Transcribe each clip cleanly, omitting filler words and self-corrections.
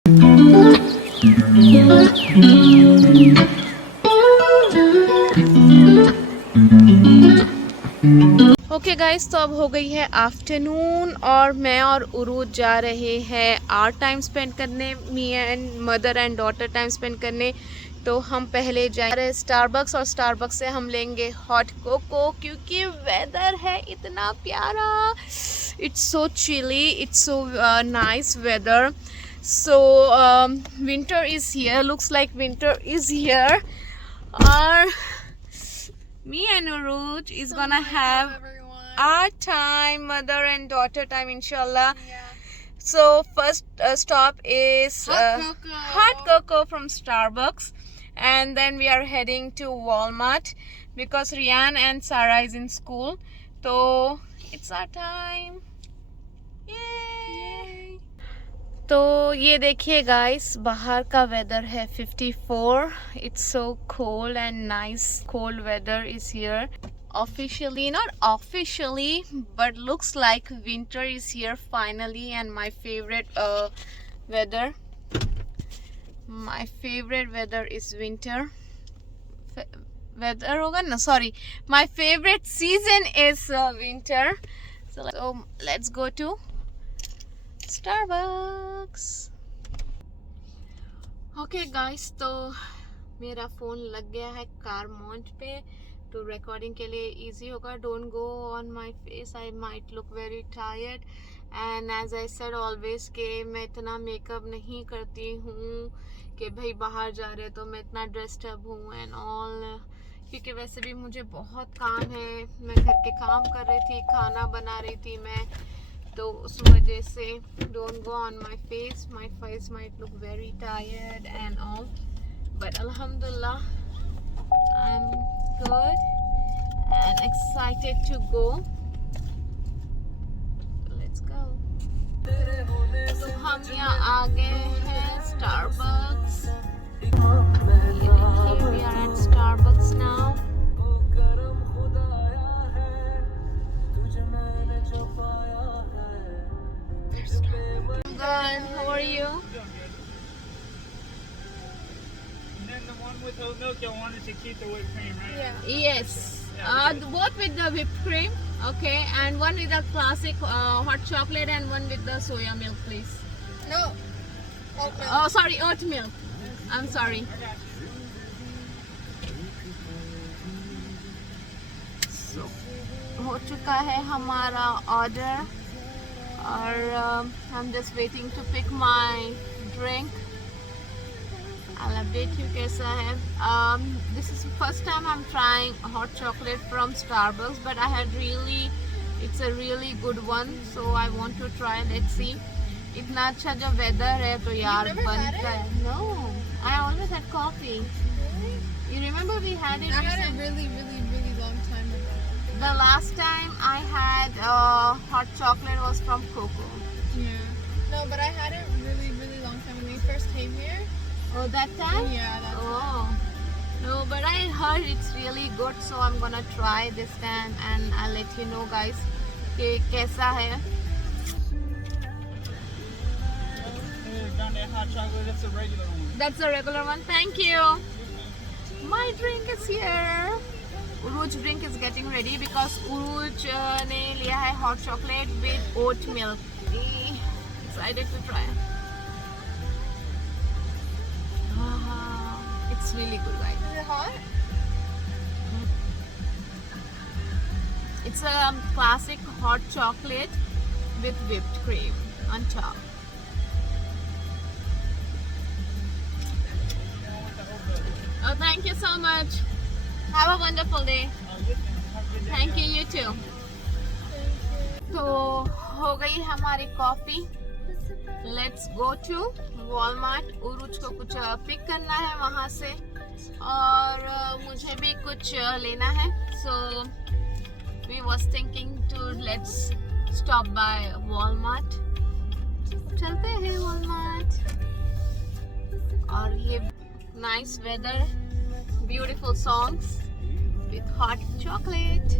Okay guys, तो अब हो गई है आफ्टरनून और मैं और उरूज जा रहे हैं आर टाइम स्पेंड करने, me and mother and daughter time spend करने। तो हम पहले जा रहे हैं स्टारबक्स और स्टारबक्स से हम लेंगे हॉट कोको क्योंकि वेदर है इतना प्यारा। It's so chilly, it's so nice weather. So winter is here, looks like winter is here. और me and Uruj is gonna have our time, mother and daughter time, inshallah. Yeah. So first stop is hot cocoa from Starbucks, and then we are heading to Walmart because Rian and Sarah is in school. So it's our time. Yay! तो ये देखिए guys, बाहर का weather है 54. It's so cold and nice. Cold weather is here. Officially, not officially, but looks like winter is here finally, and my favorite weather. My favorite weather is winter. Weather होगा ना, sorry. My favorite season is winter. So let's go to Starbucks. Okay guys, तो मेरा phone लग गया है car mount पे, तो recording के लिए इजी होगा. Don't go on my face, I might look very tired. And as I said always के मैं इतना मेकअप नहीं करती हूँ कि भाई बाहर जा रहे तो मैं इतना ड्रेस्ड अप हूँ एंड ऑल, क्योंकि वैसे भी मुझे बहुत काम है. मैं घर के काम कर रही थी, खाना बना रही थी मैं, तो उस वजह से don't go on my face. My face might look very tired and all, but अल्हम्दुलिल्लाह I am good and excited to go. Let's go. तो हम यहाँ आ गए हैं Starbucks. We are at Starbucks now. Good. How are you? And then the one with oat milk, y'all wanted to keep the whipped cream, right? Yeah. Yes. Both with the whipped cream. Okay. And one with the classic hot chocolate and one with the soya milk, please. No. Okay. Oh, sorry, oat milk. I'm sorry. So, हो चुका है हमारा order और I'm just waiting to pick my drink. I'll update you कैसा है. This is the first time I'm trying hot chocolate from Starbucks, but it's a really good one, so I want to try. Let's see. इतना अच्छा जो weather है तो यार never had बनता है. No, I always had coffee. You remember we had it? I had recently? it really long time ago. The last time I had hot chocolate was from Coco. Yeah. No, but I had it really long time when we first came here. Oh, that time? Yeah, that's Oh. No, but I heard it's really good, so I'm gonna try this time and I'll let you know guys कि कैसा है. Hey, found that hot chocolate. That's a regular one. That's the regular one. Thank you. My drink is here. Uruj drink is getting ready because Uruj ने लिया है hot chocolate with oat milk. Excited to try. It's really good, right? Is it hot? It's a classic hot chocolate with whipped cream on top. Oh, thank you so much. Have a wonderful day. Thank you, you too. तो हो गई हमारी coffee. Let's go to Walmart. Urooj को कुछ pick करना है वहाँ से और मुझे भी कुछ लेना है. So we was thinking to let's stop by Walmart. चलते हैं वॉलमार्ट. और ये nice weather, beautiful songs with hot chocolate.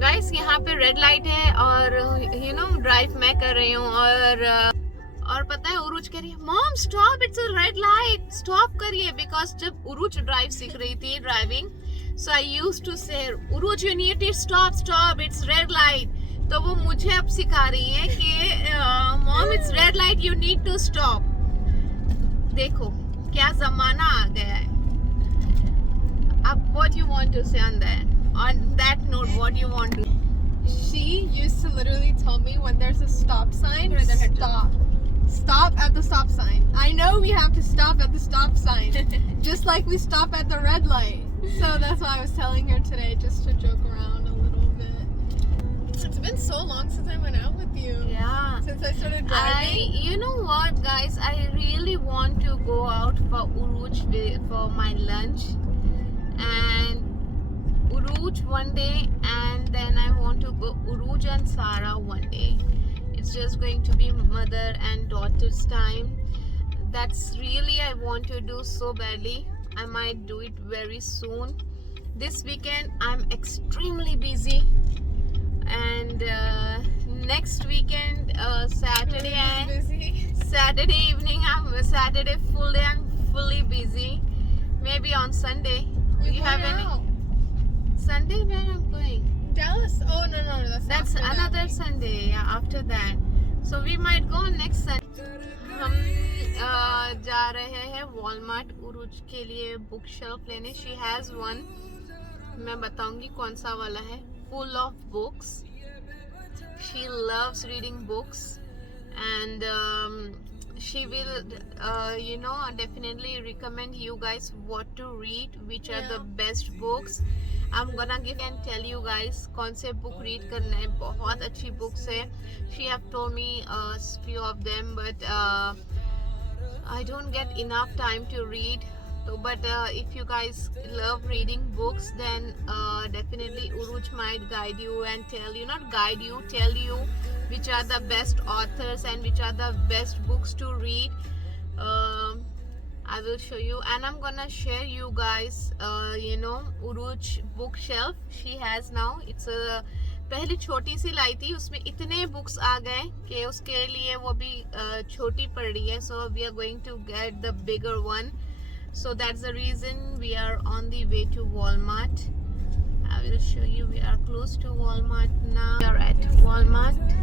Guys यहाँ पे रेड लाइट है और यू नो ड्राइव मैं कर रही हूँ और पता है उरुज कह रही है mom stop it's a red light stop करिए बिकॉज जब उरुज ड्राइव सीख रही थी driving so I used to say Urooj you need to stop stop it's red light तो वो मुझे अब सिखा रही है कि mom it's red light you need to stop देखो क्या जमाना आ गया है अब what you want to say on that note what you want to She used to literally tell me when there's a stop sign, stop. Stop at the stop sign. I know we have to stop at the stop sign. Just like we stop at the red light. So that's why I was telling her today, just to joke around a little bit. It's been so long since I went out with you. yeah Since I started driving. you know what guys I really want to go out for Uruj for my lunch and Uruj one day and then I want to go Uruj and Sarah one day. It's just going to be mother and daughter's time. That's really I want to do so badly. I might do it very soon. This weekend I'm extremely busy and next weekend Saturday and Busy. Saturday evening Saturday full day I'm fully busy. Maybe on Sunday. We're You have going any? out. Sunday where I'm going? Dallas. Oh no, That's after another that. Sunday. Yeah, after that. So we might go next Sunday. हम जा रहे हैं Walmart उरुज के लिए book shelf लेने. She has one. मैं बताऊंगी कौन सा वाला है. Full of books. She loves reading books and she will you know definitely recommend you guys what to read, which are the best books. I'm gonna give and tell you guys कौन से book read करना है. बहुत अच्छी books है. She have told me a few of them but I don't get enough time to read. So, but if you guys love reading books then definitely Uruj might guide you and tell you, not guide you, tell you which are the best authors and which are the best books to read. I will show you and I'm gonna share you guys you know Uruj bookshelf she has now. It's a पहले छोटी सी लाई थी उसमें इतने books आ गए कि उसके लिए वो भी छोटी पड़ रही है. So we are going to get the bigger one. So that's the reason we are on the way to Walmart. I will show you. We are close to Walmart now. We are at Walmart.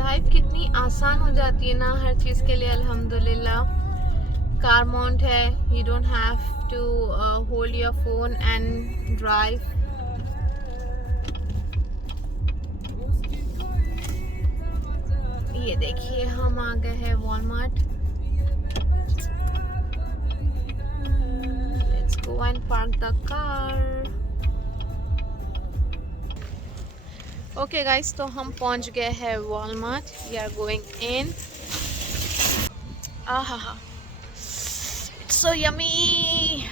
Life कितनी आसान हो जाती है ना हर चीज के लिए अल्हम्दुलिल्लाह. कार माउंट है. You don't have to hold your phone and drive. ये देखिए हम आ गए हैं Walmart. Go and park the car. Okay guys, तो हम पहुंच गए हैं Walmart. We are going in. Ahaha. It's so yummy.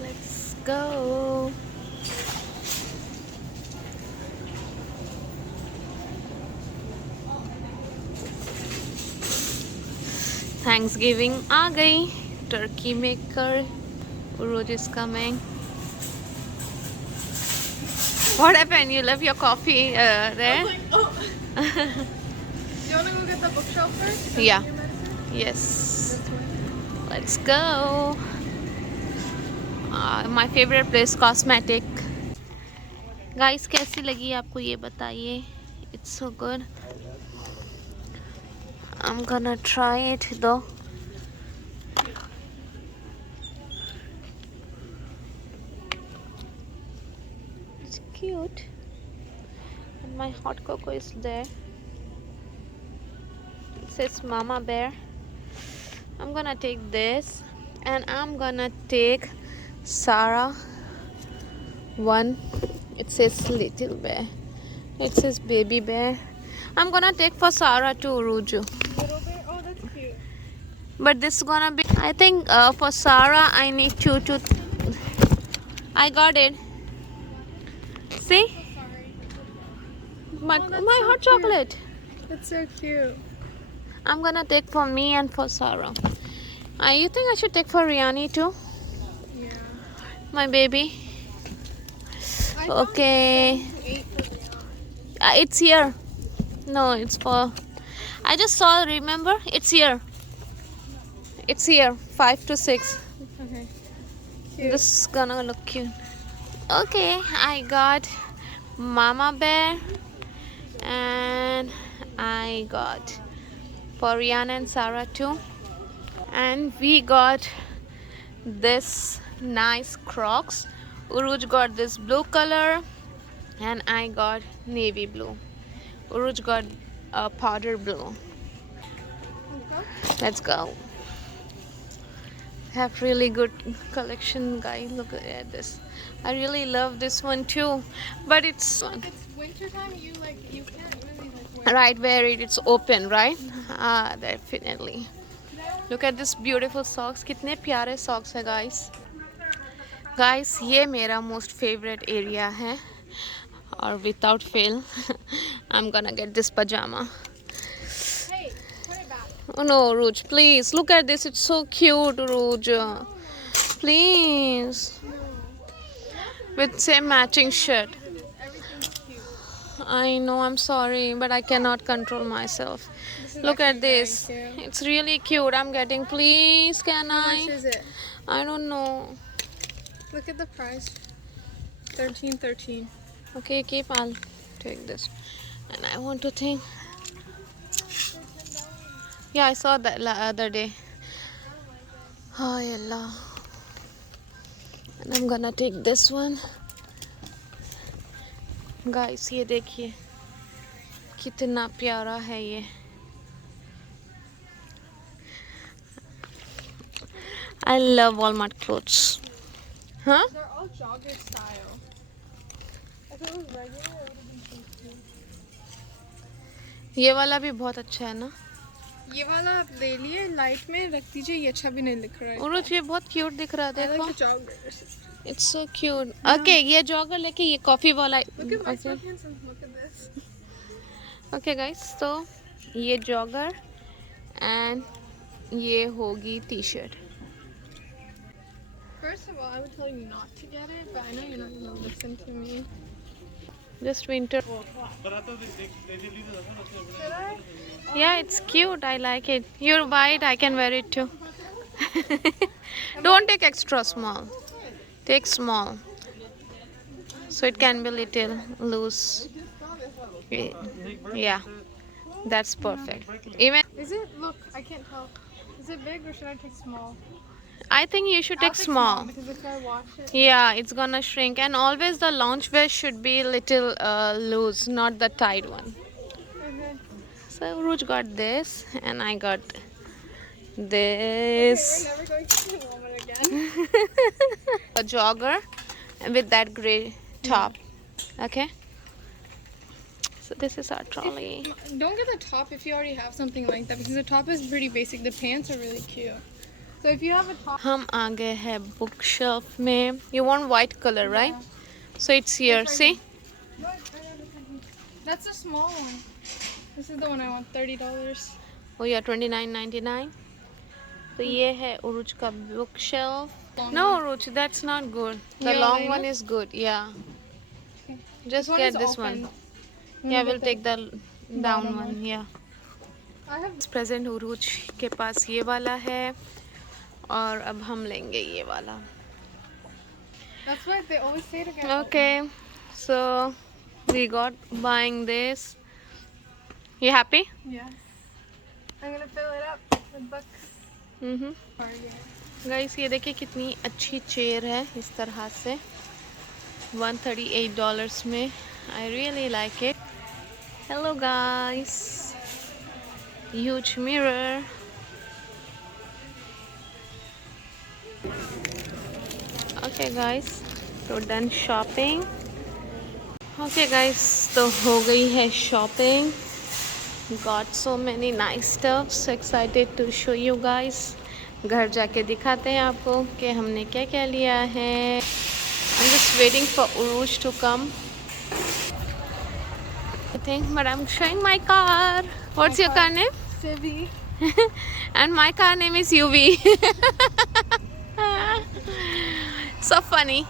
Let's go. Thanksgiving आ गई. Turkey maker. Uruj is coming. What happened? You left your coffee there? I was like, oh. Do you want to go get the bookshelf first? Yeah. Your medicine? Yes. This one. Let's go. My favorite place, cosmetic. Guys, कैसी लगी आपको ये बताइए. It's so good. I'm gonna try it though. It's cute. And my hot cocoa is there. It says Mama Bear. I'm gonna take this and I'm gonna take Sarah one. It says Little Bear. It says Baby Bear. I'm gonna take for Sarah too, Ruju. Little bit. Oh, that's cute. But this is gonna be, I think for Sarah I need two to. I got it. See? Sorry. My, Oh, that's my so hot cute. chocolate. That's so cute. I'm gonna take for me and for Sarah. You think I should take for Riani too? Yeah. my baby. I thought Okay. you ate for Brianna. It's here. No, it's for. I just saw. Remember, it's here. It's here. 5 to 6. Okay. Cute. This is gonna look cute. Okay, I got Mama Bear and I got for Rihanna and Sarah too. And we got this nice Crocs. Uruj got this blue color and I got navy blue. Uruj got a powder blue. Let's go. Have really good collection, guys. Look at this. I really love this one too, but it's It's winter time. You can't really like wear. right where it's open, right? Ah, definitely. Look at this beautiful socks. कितने प्यारे socks है, guys. Guys, ये मेरा most favorite area है. Or without fail, I'm gonna get this pajama. Hey, put it back. Oh no, Ruj, please look at this. It's so cute, Ruj. Please, with same matching shirt. Everything's cute. I know, I'm sorry, but I cannot control myself. This is Look at actually very this. cute. It's really cute. I'm getting. Please, can How much I? is it? I don't know. Look at the price. $13.13. Okay, keep. I'll take this. And I want to think. Yeah, I saw that other day. Oh, Allah. And I'm gonna take this one. Guys, ये देखिए कितना प्यारा है ये. I love Walmart clothes. Huh? They're all jogger style. If it was regular, it would have been so cute. ये वाला भी बहुत अच्छा है ना. ये वाला आप ले लिए लाइट में रख दीजिए. ये अच्छा भी नहीं दिख रहा है. उरुज ये बहुत क्यूट दिख रहा है. I देखो. like the joggers. It's so cute. Okay, ये जॉगर लेके ये कॉफी वाला. Look at my Okay. sweatpants and look at this. Okay guys, तो ये जॉगर and ये होगी T-shirt. First of all, I would tell you not to get it, but I know you're not going to listen to me. Just winter. Should I? Yeah, it's cute. I like it. You're white. I can wear it too. Don't take extra small. Take small. So it can be little loose. Yeah, that's perfect. Even Is it? Look, I can't tell. Is it big or should I take small? I think you should I'll take small. because if I wash it. Yeah, it's gonna shrink. And always the loungewear should be little loose, not the tight one. Okay. So Ruj got this, and I got Okay, this. we're never going to Walmart again. A jogger with that gray top. Okay. So this is our trolley. Don't get the top if you already have something like that because the top is pretty basic. The pants are really cute. So if you have a top, हम आ गए हैं book shelf में. You want white color, right? So it's here. See? that's a small one. This is the one I want. $30. Oh yeah, $29.99. तो ये है उरुज का book shelf. Long No, one. Uruj, that's not good. The Yeah, long I one know. is good. Yeah. Okay. Just one get is this open. one. I'm Yeah, gonna we'll get take the down bottom one. one. Yeah. I have. Present Urooj के पास ये वाला है और अब हम लेंगे ये वाला. That's what they always say to get. Okay, so we got buying this. You happy? Yeah. I'm gonna fill it up with books. Guys ये देखिए कितनी अच्छी चेयर है इस तरह से. $138 में. I really like it. Hello guys. Huge mirror. Okay guys, तो डन शॉपिंग. Okay guys, तो हो गई है shopping. Got so many nice stuff. So excited to show you guys. घर जाके दिखाते हैं आपको कि हमने क्या क्या लिया है. I'm just waiting for Uruj to come. I think, but I'm showing my car. What's your car name? Civi. And my car name is UV. So funny.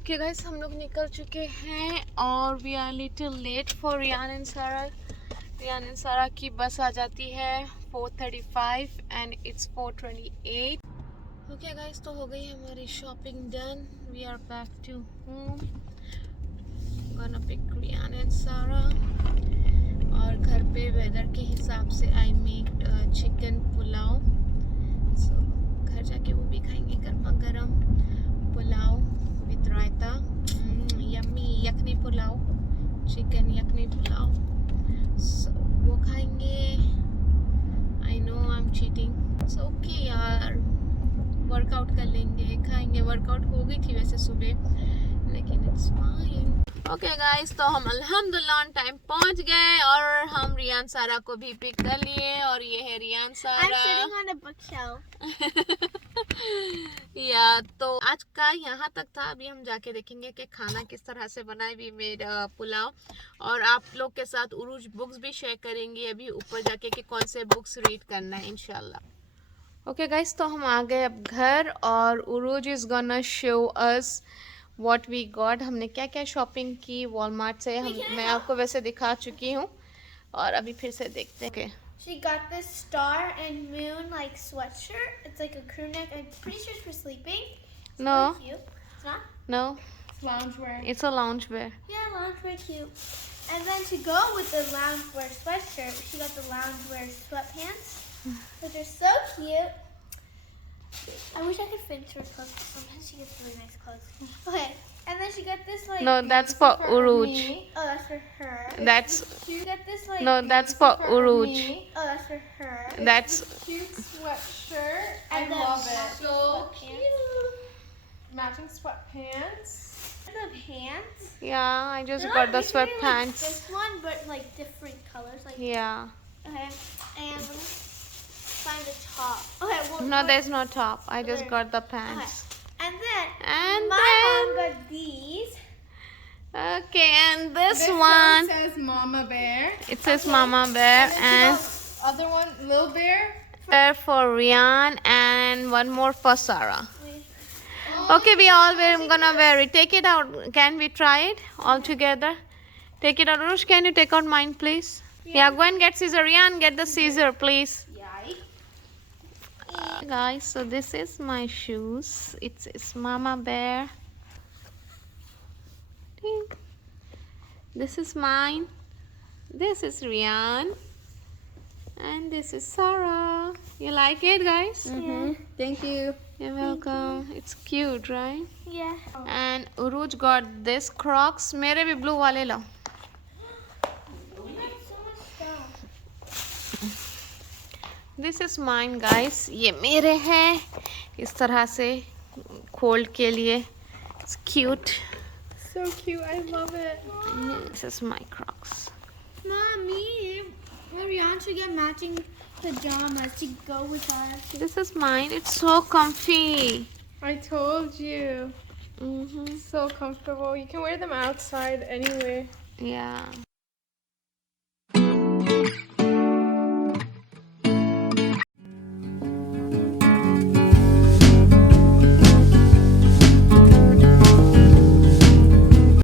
Okay guys, हम लोग निकल चुके हैं और we are little late for Riyan and Sarah. Riyan and Sarah की बस आ जाती है 4:35 and it's 4:28. Okay guys, तो हो गई हमारी shopping done. We are back to home. Gonna pick Riyan and Sarah. और घर पे वेदर के हिसाब से I made chicken pulao. So घर जाके वो भी खाएंगे गर्मा गर्म pulao with raita. Yummy yakhni pulao, chicken yakhni pulao. So वो खाएंगे. I know I'm cheating. It's okay यार. वर्कआउट कर लेंगे, खाएंगे. वर्कआउट हो गई थी वैसे सुबह, लेकिन it's fine. ओके गाइस, तो हम अल्हम्दुलिल्लाह ऑन टाइम पहुंच गए और हम रियान सारा को भी पिक कर लिए और ये है रियान सारा. I'm sitting on a bookshelf. या तो आज का यहाँ तक था. अभी हम जाके देखेंगे कि खाना किस तरह से बनाए. भी मेरा पुलाव और आप लोग के साथ उरूज बुक्स भी शेयर करेंगे अभी ऊपर जाके कि कौन से बुक्स रीड करना है इंशाल्लाह. ओके गाइस, तो हम आ गए अब घर और Urooj is gonna show us what we got. हमने क्या क्या शॉपिंग की वॉलमार्ट से. मैं आपको वैसे दिखा चुकी हूँ और अभी फिर से देखते हैं. She got this star and moon like sweatshirt. It's like a crew neck. I'm pretty sure it's for sleeping. It's No. really cute. It's not? No, It's loungewear. it's a loungewear. Yeah, loungewear cute. And then to go with the loungewear sweatshirt, she got the loungewear sweatpants, which are so cute. I wish I could finish her clothes. Sometimes she gets really nice clothes. Okay, and then she got this like. No, that's for Uruj. Oh, that's for her. That's She got this like. no, that's for Uruj. Oh, that's for her. That's Cute sweatshirt. I And then love it. So cute. Matching sweatpants. The pants. yeah. I just They're got like the basically like sweatpants. this one, but like different colors. Like Yeah. okay, and let me find the top. Okay, well. No, there's no top. I just Okay. got the Okay, pants. and then And my mom then got these. okay, and this This one says Mama Bear. it says Mama Bear And and the other one, Lil Bear. pair for Riyan and one more for Sarah. Okay, we all we're gonna wear it. Take it out. Can we try it all together? Take it out. Urush, can you take out mine, please? Yeah, go and get scissor. Riyan, get the scissor, please. Guys, so this is my shoes. It's Mama Bear. Ding. This is mine. This is Riyan. And this is Sarah. You like it, guys? Thank you. You're welcome. It's cute, right? Yeah. And Uruj got this Crocs. मेरे भी blue वाले लो. This is mine, guys. ये मेरे हैं. इस तरह से खोल के लिए. It's cute. So cute. I love it. This is my Crocs. Mommy, Rihanna should get matching pajamas to go with us. This is mine. It's so comfy. I told you. Mm-hmm. So comfortable. You can wear them outside anywhere. Yeah.